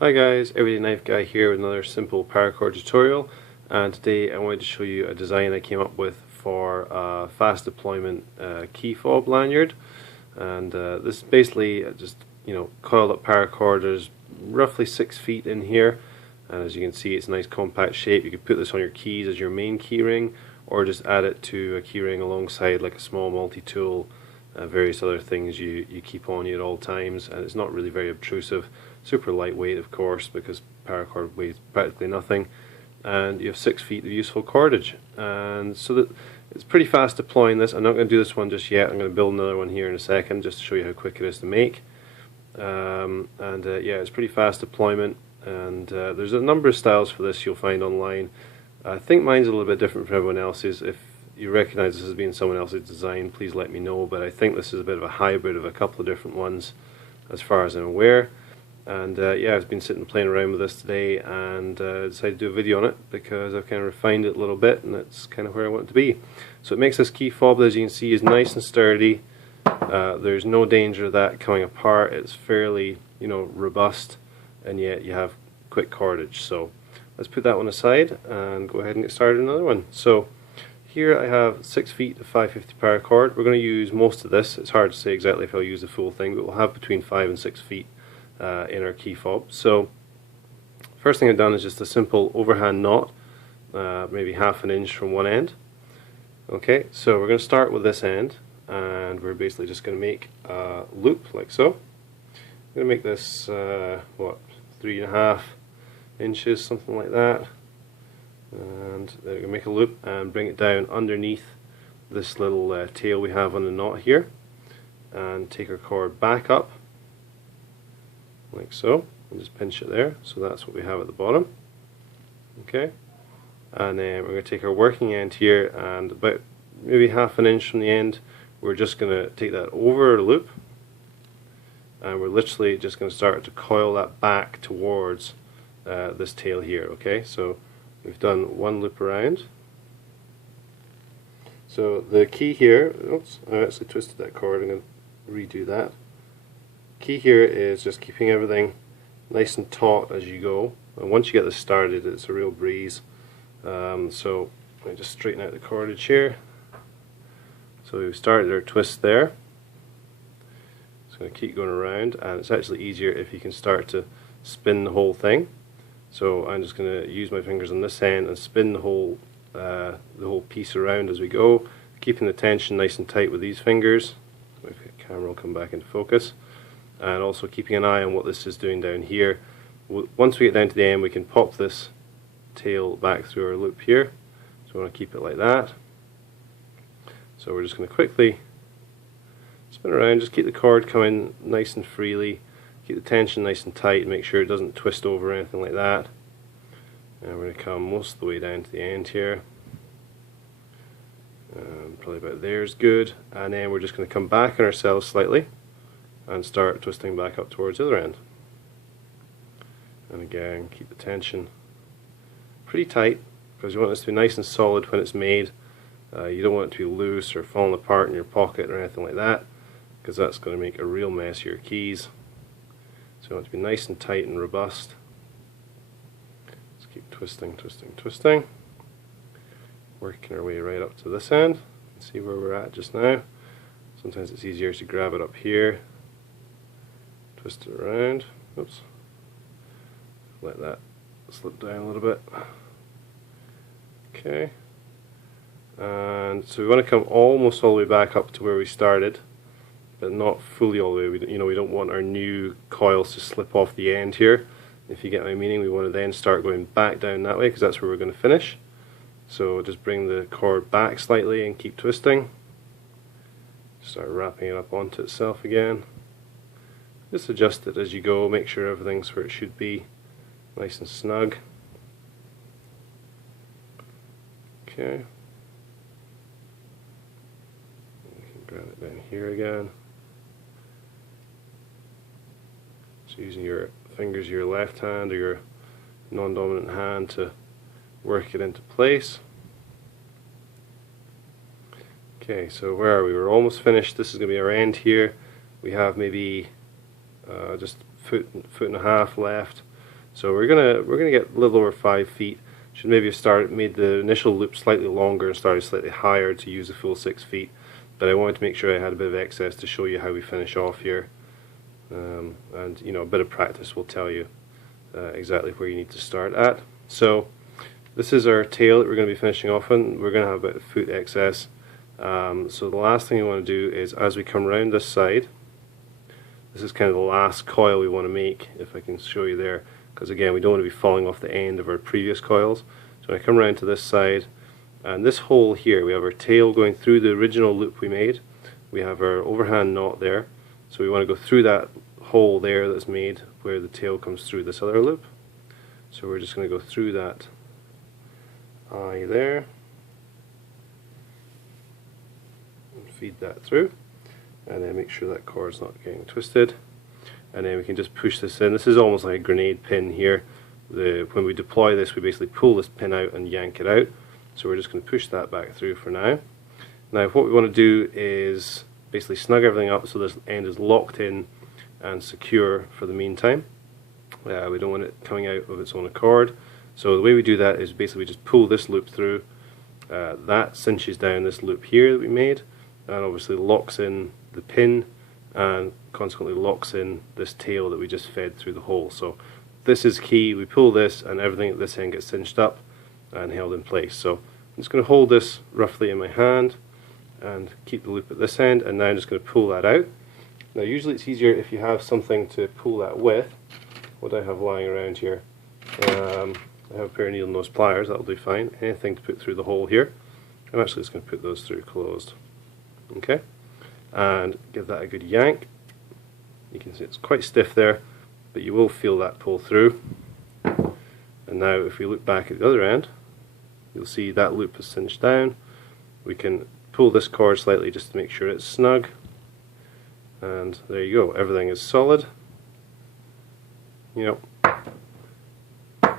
Hi guys, Everyday Knife Guy here with another simple paracord tutorial, and today I wanted to show you a design I came up with for a fast deployment key fob lanyard. And this is basically just coiled up paracord. There's roughly 6 feet in here, and as you can see it's a nice compact shape. You could put this on your keys as your main key ring, or just add it to a key ring alongside like a small multi-tool, various other things you keep on you at all times, and it's not really very obtrusive. Super lightweight, of course, because paracord weighs practically nothing, and you have 6 feet of useful cordage, and so that it's pretty fast deploying this. I'm not going to do this one just yet. I'm going to build another one here in a second just to show you how quick it is to make. Yeah, it's pretty fast deployment, and there's a number of styles for this you'll find online. I think mine's a little bit different from everyone else's. If you recognize this as being someone else's design, please let me know, but I think this is a bit of a hybrid of a couple of different ones as far as I'm aware. And yeah, I've been sitting playing around with this today, and decided to do a video on it because I've kind of refined it a little bit, and that's kind of where I want it to be. So it makes this key fob, as you can see, is nice and sturdy. There's no danger of that coming apart. It's fairly, robust, and yet you have quick cordage. So let's put that one aside and go ahead and get started on another one. So here I have 6 feet of 550 paracord. We're going to use most of this. It's hard to say exactly if I'll use the full thing, but we'll have between 5 and 6 feet in our key fob. So first thing I've done is just a simple overhand knot, maybe half an inch from one end. Okay, so we're going to start with this end, and we're basically just going to make a loop like so. I'm going to make this what, 3.5 inches, something like that, and then we're going to make a loop and bring it down underneath this little tail we have on the knot here, and take our cord back up like so, and just pinch it there. So that's what we have at the bottom. Okay, and then we're going to take our working end here, and about maybe half an inch from the end, we're just going to take that over a loop, and we're literally just going to start to coil that back towards this tail here. Okay, so we've done one loop around. So the key here, oops, I actually twisted that cord. I'm going to redo that. Key here is just keeping everything nice and taut as you go, and once you get this started it's a real breeze. So I just straighten out the cordage here. So we've started our twist there. It's going to keep going around, and it's actually easier if you can start to spin the whole thing. So I'm just going to use my fingers on this end and spin the whole piece around as we go, keeping the tension nice and tight with these fingers. If the camera will come back into focus. And also keeping an eye on what this is doing down here. Once we get down to the end, we can pop this tail back through our loop here. So we want to keep it like that. So we're just going to quickly spin around, just keep the cord coming nice and freely, keep the tension nice and tight, and make sure it doesn't twist over or anything like that. And we're going to come most of the way down to the end here. Probably about there is good. And then we're just going to come back on ourselves slightly and start twisting back up towards the other end. And again, keep the tension pretty tight, because you want this to be nice and solid when it's made. You don't want it to be loose or falling apart in your pocket or anything like that, because that's going to make a real mess of your keys. So you want it to be nice and tight and robust. Just keep twisting, twisting, twisting. Working our way right up to this end. See where we're at just now. Sometimes it's easier to grab it up here, twist it around, oops, let that slip down a little bit. Okay, and so we want to come almost all the way back up to where we started, but not fully all the way. We don't want our new coils to slip off the end here. If you get my meaning, we want to then start going back down that way, because that's where we're going to finish. So just bring the cord back slightly and keep twisting. Start wrapping it up onto itself again. Just adjust it as you go, make sure everything's where it should be, nice and snug. Okay. You can grab it down here again. So using your fingers of your left hand or your non-dominant hand to work it into place. Okay, so where are we? We're almost finished. This is going to be our end here. We have maybe just a foot and a half left. So we're gonna get a little over 5 feet. Should maybe have made the initial loop slightly longer and started slightly higher to use the full 6 feet. But I wanted to make sure I had a bit of excess to show you how we finish off here. And you know, a bit of practice will tell you exactly where you need to start at. So this is our tail that we're going to be finishing off on. We're going to have about a foot excess. So the last thing we want to do is, as we come around this side, this is kind of the last coil we want to make, if I can show you there, because again we don't want to be falling off the end of our previous coils. So I come around to this side, and this hole here, we have our tail going through the original loop we made. We have our overhand knot there, so we want to go through that hole there that's made where the tail comes through this other loop. So we're just going to go through that eye there and feed that through, and then make sure that cord's not getting twisted, and then we can just push this in. This is almost like a grenade pin here. When we deploy this, we basically pull this pin out and yank it out. So we're just going to push that back through for now. Now what we want to do is basically snug everything up so this end is locked in and secure for the meantime. We don't want it coming out of its own accord. So the way we do that is basically we just pull this loop through. That cinches down this loop here that we made, and obviously locks in the pin and consequently locks in this tail that we just fed through the hole. So this is key. We pull this and everything at this end gets cinched up and held in place. So I'm just going to hold this roughly in my hand and keep the loop at this end, and now I'm just going to pull that out. Now usually it's easier if you have something to pull that with. What I have lying around here, I have a pair of needle nose pliers, that'll do fine. Anything to put through the hole here. I'm actually just going to put those through closed. Okay, and give that a good yank. You can see it's quite stiff there, but you will feel that pull through. And now if we look back at the other end, you'll see that loop is cinched down. We can pull this cord slightly just to make sure it's snug, and there you go, everything is solid. You know,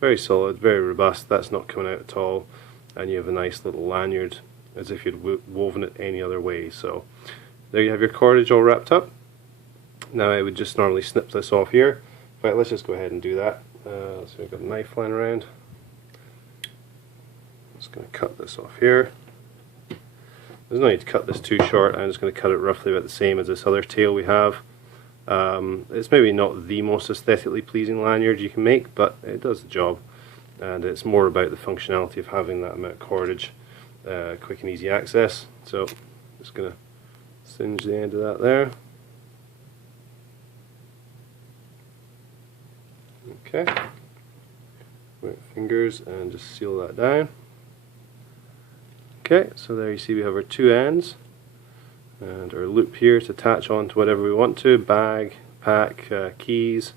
very solid, very robust. That's not coming out at all, and you have a nice little lanyard as if you'd woven it any other way. So there you have your cordage all wrapped up. Now I would just normally snip this off here, but let's just go ahead and do that. So we've got a knife lying around. I'm just going to cut this off here. There's no need to cut this too short. I'm just going to cut it roughly about the same as this other tail we have. It's maybe not the most aesthetically pleasing lanyard you can make, but it does the job, and it's more about the functionality of having that amount of cordage, quick and easy access. So just going to singe the end of that there. Okay, with fingers and just seal that down. Okay, so there you see we have our two ends and our loop here to attach onto whatever we want to, bag, pack, keys,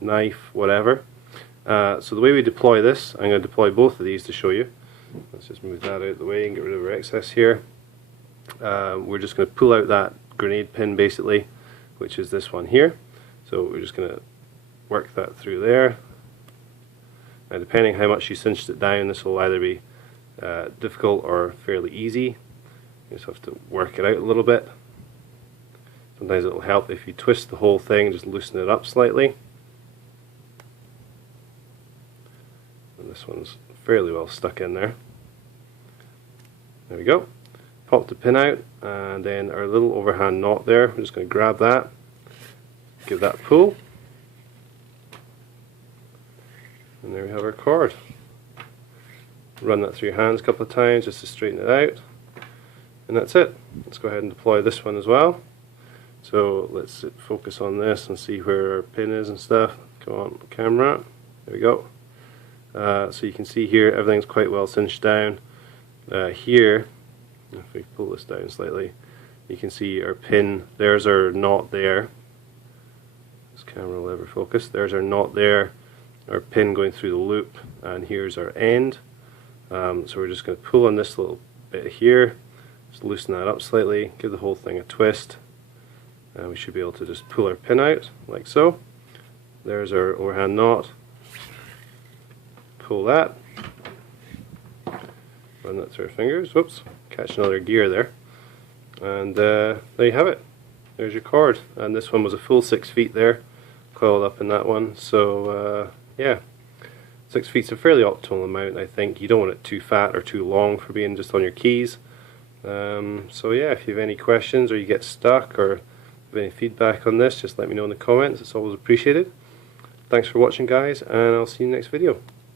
knife, whatever. So the way we deploy this, I'm going to deploy both of these to show you. Let's just move that out of the way and get rid of our excess here. We're just going to pull out that grenade pin basically, which is this one here. So we're just going to work that through there. Now depending how much you cinched it down, this will either be difficult or fairly easy. You just have to work it out a little bit. Sometimes it will help if you twist the whole thing, just loosen it up slightly. And this one's fairly well stuck in there. There we go. Pop the pin out, and then our little overhand knot there, we're just going to grab that, give that a pull, and there we have our cord. Run that through your hands a couple of times just to straighten it out, and that's it. Let's go ahead and deploy this one as well. So let's focus on this and see where our pin is and stuff. Come on, camera. There we go. So you can see here everything's quite well cinched down. Here, if we pull this down slightly, you can see our pin. There's our knot there. This camera will ever focus. There's our knot there, our pin going through the loop, and here's our end. So we're just going to pull on this little bit here, just loosen that up slightly, give the whole thing a twist, and we should be able to just pull our pin out like so. There's our overhand knot. Pull that, run that through our fingers, whoops, catch another gear there, and there you have it. There's your cord, and this one was a full 6 feet there, coiled up in that one. So yeah, 6 feet is a fairly optimal amount, I think. You don't want it too fat or too long for being just on your keys. So yeah, if you have any questions or you get stuck or have any feedback on this, just let me know in the comments. It's always appreciated. Thanks for watching, guys, and I'll see you in the next video.